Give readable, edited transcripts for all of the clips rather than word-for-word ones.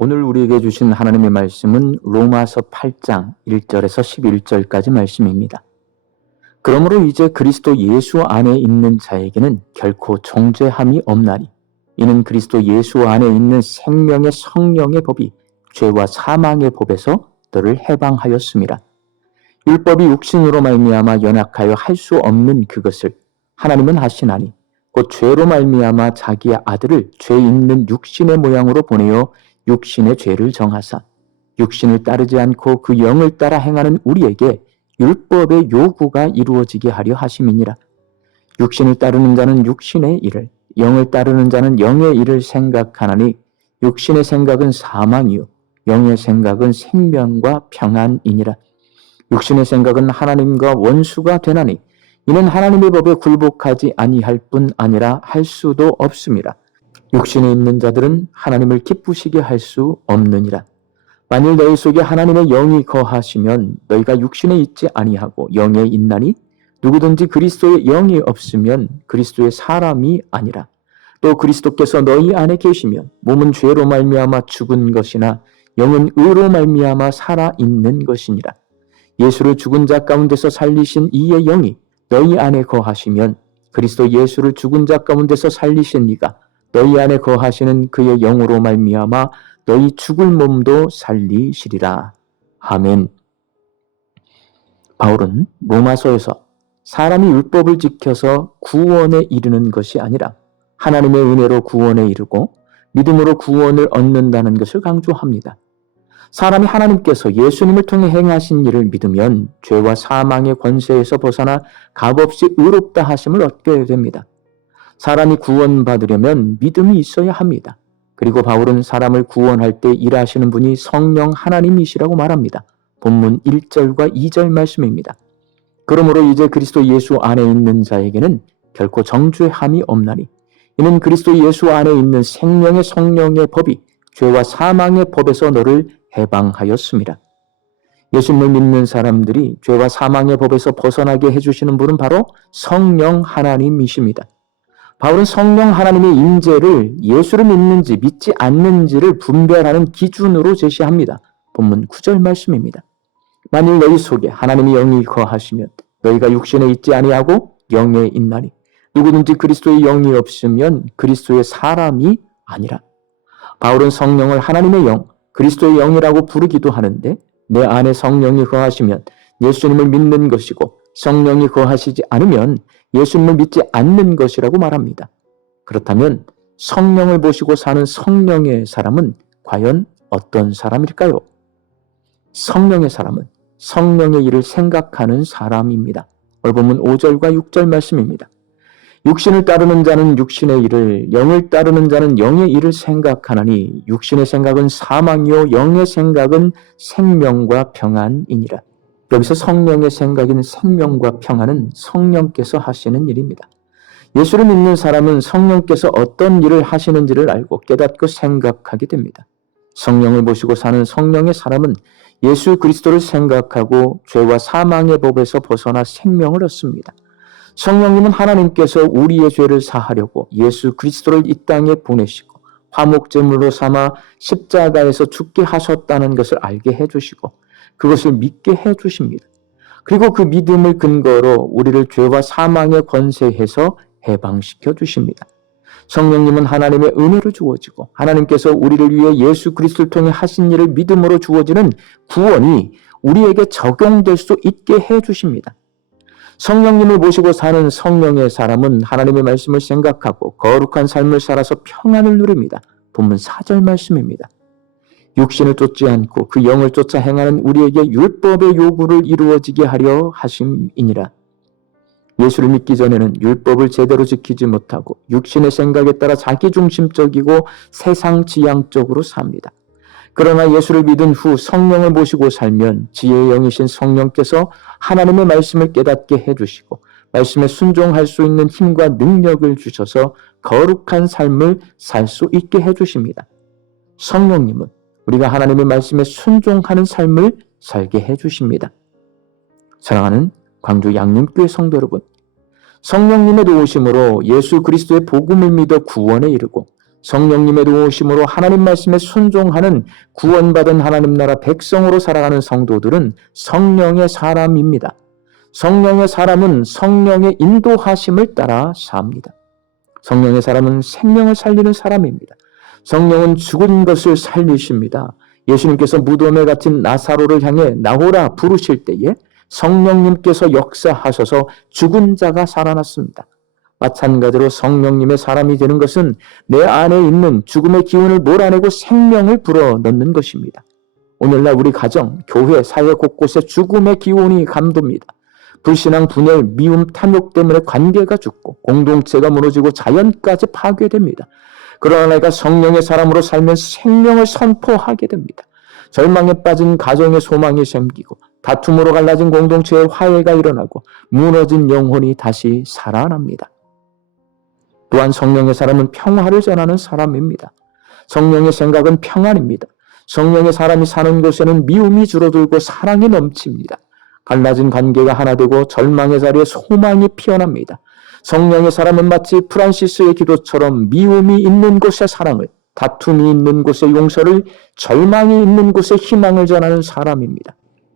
오늘 우리에게 주신 하나님의 말씀은 로마서 8장 1절에서 11절까지 말씀입니다. 그러므로 이제 그리스도 예수 안에 있는 자에게는 결코 정죄함이 없나니 이는 그리스도 예수 안에 있는 생명의 성령의 법이 죄와 사망의 법에서 너를 해방하였음이라. 율법이 육신으로 말미암아 연약하여 할 수 없는 그것을 하나님은 하시나니 곧 죄로 말미암아 자기의 아들을 죄 있는 육신의 모양으로 보내어 육신의 죄를 정하사 육신을 따르지 않고 그 영을 따라 행하는 우리에게 율법의 요구가 이루어지게 하려 하심이니라. 육신을 따르는 자는 육신의 일을, 영을 따르는 자는 영의 일을 생각하나니 육신의 생각은 사망이요 영의 생각은 생명과 평안이니라. 육신의 생각은 하나님과 원수가 되나니 이는 하나님의 법에 굴복하지 아니할 뿐 아니라 할 수도 없음이라. 육신에 있는 자들은 하나님을 기쁘시게 할 수 없느니라. 만일 너희 속에 하나님의 영이 거하시면 너희가 육신에 있지 아니하고 영에 있나니 누구든지 그리스도의 영이 없으면 그리스도의 사람이 아니라. 또 그리스도께서 너희 안에 계시면 몸은 죄로 말미암아 죽은 것이나 영은 의로 말미암아 살아있는 것이니라. 예수를 죽은 자 가운데서 살리신 이의 영이 너희 안에 거하시면 그리스도 예수를 죽은 자 가운데서 살리신 이가 너희 안에 거하시는 그의 영으로 말미암아 너희 죽을 몸도 살리시리라. 아멘. 바울은 로마서에서 사람이 율법을 지켜서 구원에 이르는 것이 아니라 하나님의 은혜로 구원에 이르고 믿음으로 구원을 얻는다는 것을 강조합니다. 사람이 하나님께서 예수님을 통해 행하신 일을 믿으면 죄와 사망의 권세에서 벗어나 값없이 의롭다 하심을 얻게 됩니다. 사람이 구원받으려면 믿음이 있어야 합니다. 그리고 바울은 사람을 구원할 때 일하시는 분이 성령 하나님이시라고 말합니다. 본문 1절과 2절 말씀입니다. 그러므로 이제 그리스도 예수 안에 있는 자에게는 결코 정죄함이 없나니 이는 그리스도 예수 안에 있는 생명의 성령의 법이 죄와 사망의 법에서 너를 해방하였습니다. 예수님을 믿는 사람들이 죄와 사망의 법에서 벗어나게 해주시는 분은 바로 성령 하나님이십니다. 바울은 성령 하나님의 임재를 예수를 믿는지 믿지 않는지를 분별하는 기준으로 제시합니다. 본문 9절 말씀입니다. 만일 너희 속에 하나님의 영이 거하시면 너희가 육신에 있지 아니하고 영에 있나니 누구든지 그리스도의 영이 없으면 그리스도의 사람이 아니라. 바울은 성령을 하나님의 영, 그리스도의 영이라고 부르기도 하는데 내 안에 성령이 거하시면 예수님을 믿는 것이고 성령이 거하시지 않으면 예수님을 믿지 않는 것이라고 말합니다. 그렇다면 성령을 보시고 사는 성령의 사람은 과연 어떤 사람일까요? 성령의 사람은 성령의 일을 생각하는 사람입니다. 오늘 본문 5절과 6절 말씀입니다. 육신을 따르는 자는 육신의 일을, 영을 따르는 자는 영의 일을 생각하나니 육신의 생각은 사망이요 영의 생각은 생명과 평안이니라. 여기서 성령의 생각인 생명과 평안은 성령께서 하시는 일입니다. 예수를 믿는 사람은 성령께서 어떤 일을 하시는지를 알고 깨닫고 생각하게 됩니다. 성령을 모시고 사는 성령의 사람은 예수 그리스도를 생각하고 죄와 사망의 법에서 벗어나 생명을 얻습니다. 성령님은 하나님께서 우리의 죄를 사하려고 예수 그리스도를 이 땅에 보내시고 화목제물로 삼아 십자가에서 죽게 하셨다는 것을 알게 해주시고 그것을 믿게 해주십니다. 그리고 그 믿음을 근거로 우리를 죄와 사망의 권세에서 해방시켜 주십니다. 성령님은 하나님의 은혜로 주어지고 하나님께서 우리를 위해 예수 그리스도를 통해 하신 일을 믿음으로 주어지는 구원이 우리에게 적용될 수 있게 해주십니다. 성령님을 모시고 사는 성령의 사람은 하나님의 말씀을 생각하고 거룩한 삶을 살아서 평안을 누립니다. 본문 4절 말씀입니다. 육신을 쫓지 않고 그 영을 쫓아 행하는 우리에게 율법의 요구를 이루어지게 하려 하심이니라. 예수를 믿기 전에는 율법을 제대로 지키지 못하고 육신의 생각에 따라 자기중심적이고 세상 지향적으로 삽니다. 그러나 예수를 믿은 후 성령을 모시고 살면 지혜의 영이신 성령께서 하나님의 말씀을 깨닫게 해주시고 말씀에 순종할 수 있는 힘과 능력을 주셔서 거룩한 삶을 살 수 있게 해주십니다. 성령님은 우리가 하나님의 말씀에 순종하는 삶을 살게 해주십니다. 사랑하는 광주 양림교회 성도 여러분, 성령님의 도우심으로 예수 그리스도의 복음을 믿어 구원에 이르고 성령님의 도우심으로 하나님 말씀에 순종하는 구원받은 하나님 나라 백성으로 살아가는 성도들은 성령의 사람입니다. 성령의 사람은 성령의 인도하심을 따라 삽니다. 성령의 사람은 생명을 살리는 사람입니다. 성령은 죽은 것을 살리십니다. 예수님께서 무덤에 갇힌 나사로를 향해 나오라 부르실 때에 성령님께서 역사하셔서 죽은 자가 살아났습니다. 마찬가지로 성령님의 사람이 되는 것은 내 안에 있는 죽음의 기운을 몰아내고 생명을 불어넣는 것입니다. 오늘날 우리 가정, 교회, 사회 곳곳에 죽음의 기운이 감돕니다. 불신앙, 분열, 미움, 탐욕 때문에 관계가 죽고 공동체가 무너지고 자연까지 파괴됩니다. 그러나 내가 성령의 사람으로 살면 생명을 선포하게 됩니다. 절망에 빠진 가정의 소망이 생기고 다툼으로 갈라진 공동체의 화해가 일어나고 무너진 영혼이 다시 살아납니다. 또한 성령의 사람은 평화를 전하는 사람입니다. 성령의 생각은 평안입니다. 성령의 사람이 사는 곳에는 미움이 줄어들고 사랑이 넘칩니다. 갈라진 관계가 하나 되고 절망의 자리에 소망이 피어납니다. 성령의 사람은 마치 프란시스의 기도처럼 미움이 있는 곳에 사랑을, 다툼이 있는 곳에 용서를, 절망이 있는 곳에 희망을 전하는 사람입니다.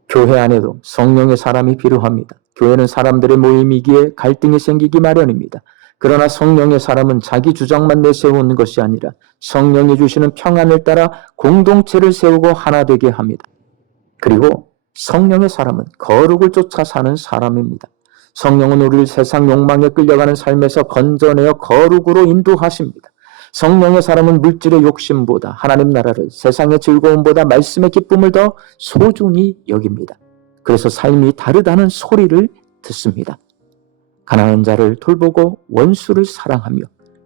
교회 안에도 성령의 사람이 필요합니다. 교회는 사람들의 모임이기에 갈등이 생기기 마련입니다. 그러나 성령의 사람은 자기 주장만 내세우는 것이 아니라 성령이 주시는 평안을 따라 공동체를 세우고 하나 되게 합니다. 그리고 성령의 사람은 거룩을 쫓아 사는 사람입니다. 성령은 우리를 세상 욕망에 끌려가는 삶에서 건져내어 거룩으로 인도하십니다. 성령의 사람은 물질의 욕심보다 하나님 나라를, 세상의 즐거움보다 말씀의 기쁨을 더 소중히 여깁니다. 그래서 삶이 다르다는 소리를 듣습니다. 가난한 자를 돌보고 원수를 사랑하며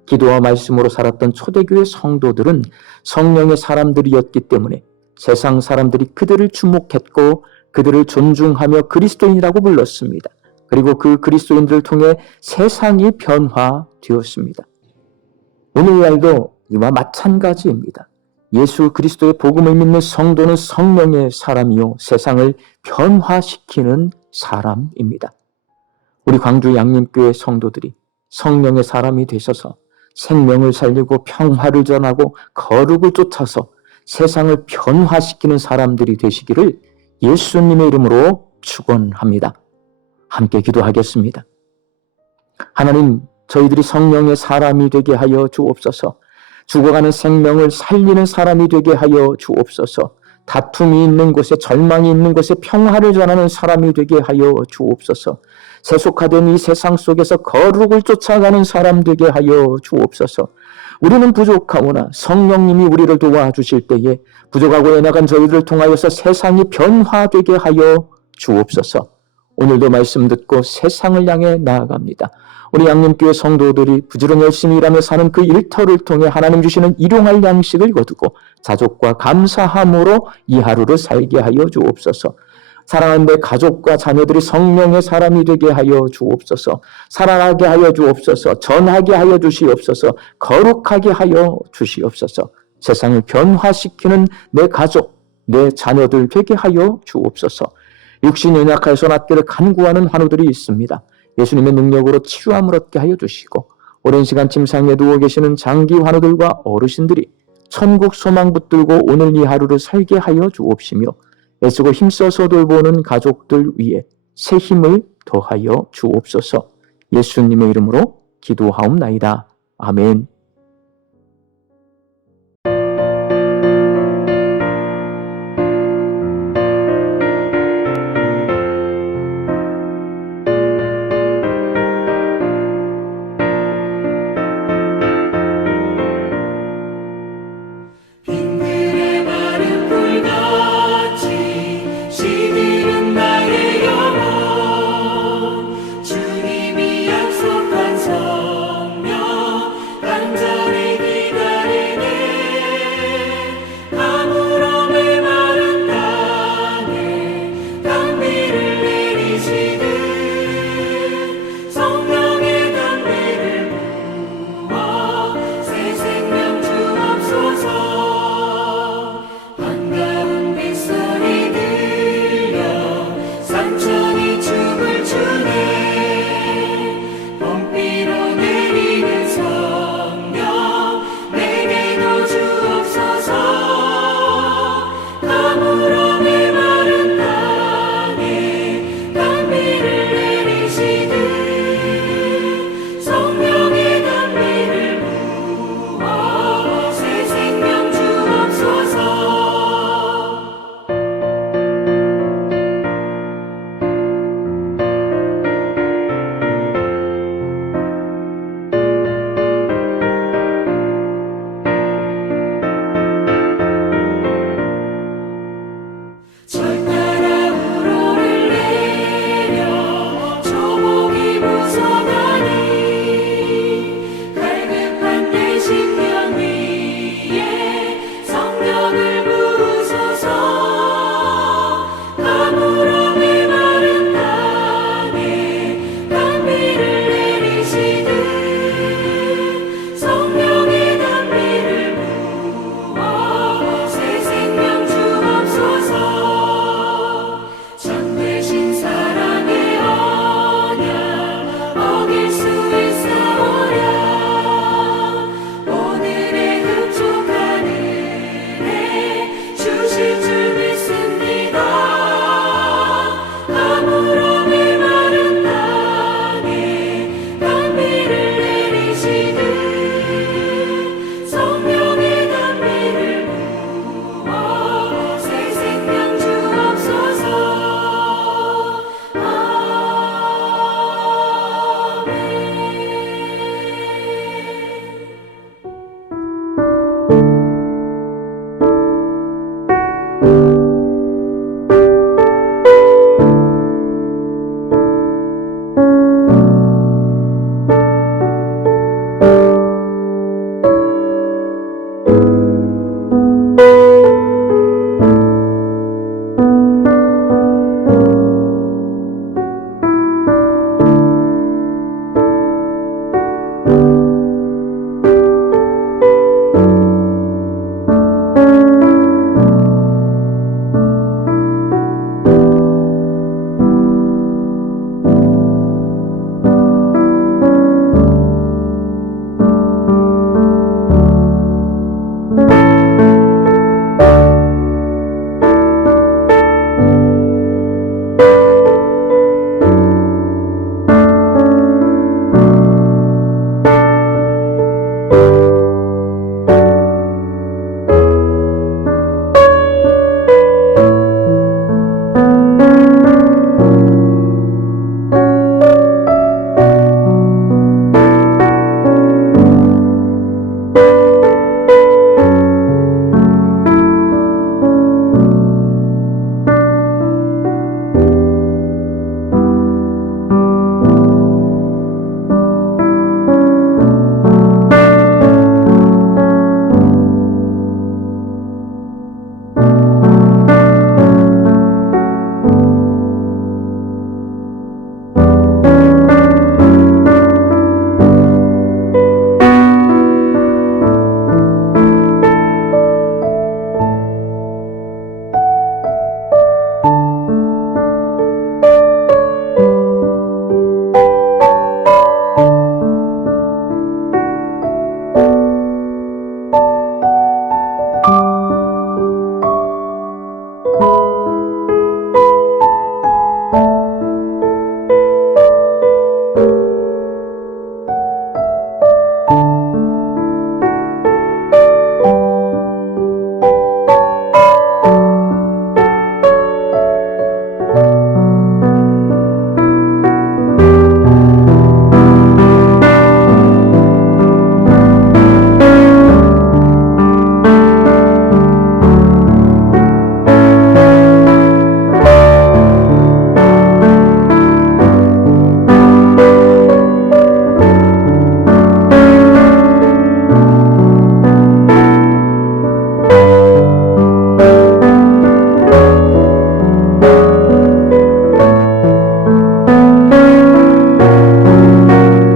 기도와 말씀으로 살았던 초대교회 성도들은 성령의 사람들이었기 때문에 세상 사람들이 그들을 주목했고 그들을 존중하며 그리스도인이라고 불렀습니다. 그리고 그 그리스도인들을 통해 세상이 변화되었습니다. 오늘날도 이와 마찬가지입니다. 예수 그리스도의 복음을 믿는 성도는 성령의 사람이요 세상을 변화시키는 사람입니다. 우리 광주 양림교회 성도들이 성령의 사람이 되셔서 생명을 살리고 평화를 전하고 거룩을 쫓아서 세상을 변화시키는 사람들이 되시기를 예수님의 이름으로 축원합니다. 함께 기도하겠습니다. 하나님, 저희들이 성령의 사람이 되게 하여 주옵소서. 죽어가는 생명을 살리는 사람이 되게 하여 주옵소서. 다툼이 있는 곳에, 절망이 있는 곳에 평화를 전하는 사람이 되게 하여 주옵소서. 세속화된 이 세상 속에서 거룩을 쫓아가는 사람 되게 하여 주옵소서. 우리는 부족하오나 성령님이 우리를 도와주실 때에 부족하고 연약한 저희들을 통하여서 세상이 변화되게 하여 주옵소서. 오늘도 말씀 듣고 세상을 향해 나아갑니다. 우리 양림교회 성도들이 부지런히 열심히 일하며 사는 그 일터를 통해 하나님 주시는 일용할 양식을 거두고 자족과 감사함으로 이 하루를 살게 하여 주옵소서. 사랑하는 내 가족과 자녀들이 성령의 사람이 되게 하여 주옵소서. 살아나게 하여 주옵소서. 전하게 하여 주시옵소서. 거룩하게 하여 주시옵소서. 세상을 변화시키는 내 가족, 내 자녀들 되게 하여 주옵소서. 육신이 연약하여서 낫기를 간구하는 환우들이 있습니다. 예수님의 능력으로 치유함을 얻게 하여 주시고 오랜 시간 침상에 누워 계시는 장기 환우들과 어르신들이 천국 소망 붙들고 오늘 이 하루를 살게 하여 주옵시며 애쓰고 힘써서 돌보는 가족들 위에 새 힘을 더하여 주옵소서. 예수님의 이름으로 기도하옵나이다. 아멘.